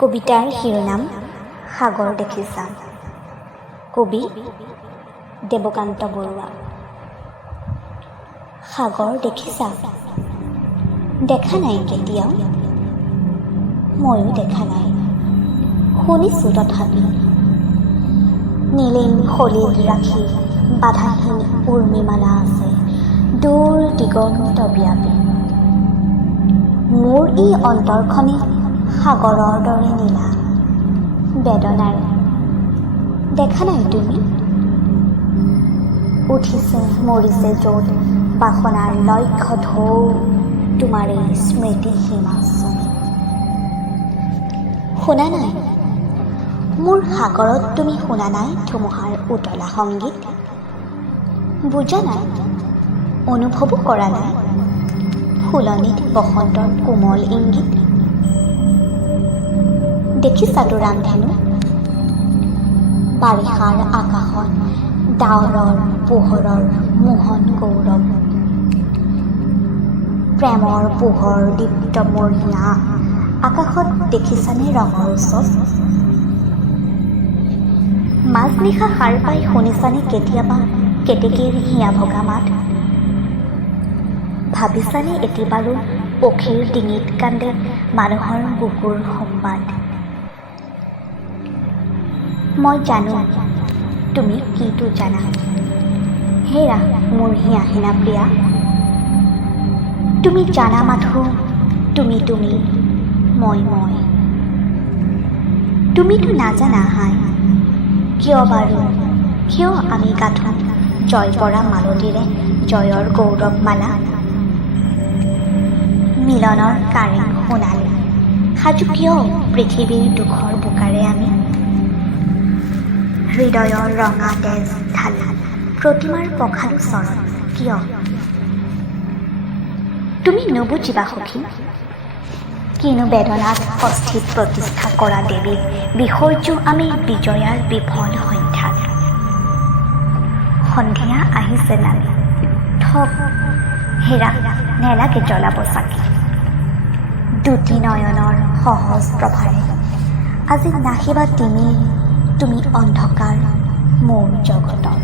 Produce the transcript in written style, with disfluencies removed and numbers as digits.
কবিতাৰ শিৰোনাম সাগৰ দেখিছা। কবি দেৱকান্ত বৰুৱা। সাগৰ দেখিছা? দেখা নাই কেতিয়াও, ময়ো দেখা নাই, শুনিছোঁ তথাপি। নীলিম সলিল ৰাখি বাধাহীন উৰ্মিমালা আছে দূৰ দিগন্ত ব্যাপী। মোৰ ই অন্তৰখনে সাগৰৰ দৰে নীলা বেদনাৰে। দেখা নাই তুমি? উঠিছে মৰিছে য'ত বাসনাৰ লক্ষ্য ঢৌ তোমাৰ এই স্মৃতি সীমাচনী। শুনা নাই মোৰ সাগৰত তুমি? শুনা নাই ধুমুহাৰ উতলা সংগীত? বুজা নাই, অনুভৱো কৰা নাই ফুলনিত বসন্তৰ কোমল ইংগিত? দেখিছাতো ৰামধেনু বাৰিষাৰ আকাশত ডাৱৰৰ পোহৰৰ মোহন গৌৰৱ, প্ৰেমৰ পোহৰ দীপ্ত মৰিয়া আকাশত দেখিছানে ৰঙৰ উচচ? মাজনিশা সাৰ পাই শুনিছানে কেতিয়াবা কেতেকীৰ হিয়া ভগা মাত? ভাবিছানে এটিবাৰো পক্ষীৰ ডিঙিত কান্দে মানুহৰ বুকুৰ সম্বাদ? মই জানো তুমি কিটো জানা, হেৰা মোৰ হিয়াহিনা প্ৰিয়া। তুমি জানা মাথো তুমি মই তুমিতো নাজানা হাই কিয় বাৰু, কিয় আমি গাঁঠো জয় পৰা মালতীৰে জয়ৰ গৌৰৱ মালা? মিলনৰ কাৰেং সোণালী সাজু কিয় পৃথিৱীৰ দুখৰ বোকাৰে আমি? হৃদয়ৰ ৰঙা তেজ ঢালা প্ৰতিমাৰ পখালো চৰণ কিয়? তুমি নুবুজিবা সখী, কিনো বেদনাত অস্থিত প্ৰতিষ্ঠা কৰা দেৱীক বিসৰ্জো আমি বিজয়াৰ বিফল সংখ্যাত। সন্ধিয়া আহিছে নামি থক হেৰা নেলাগে জ্বলাব চাকি। দুটি নয়নৰ সহজ প্ৰভাৰে আজি নাহিবা তুমি অন্ধকাৰ মোৰ জগতত।